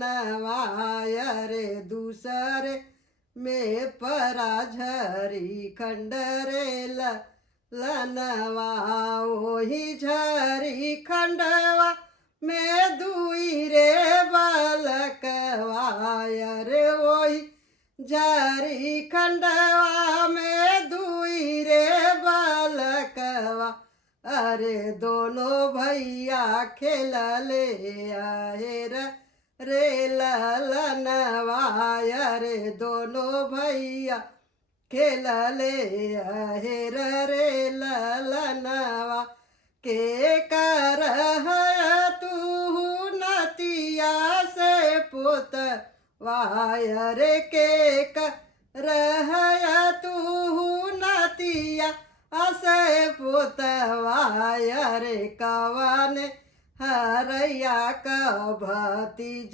लनवाय रे दूसरे में परा झरी खंड रे लनवा ओही झरी खंडवा में दुई रे बालकवाय रे ओही झरी खंडवा में दुई रे बालकवा अरे दोनों भैया खेलले आहेर रे ललनवाय रे दोनों भैया खेलले आहेर रे ललनवा के कर तू नतिया से पुत वायर के कर तू नतिया असे पुत वायर कवन हरैया का भतीजा।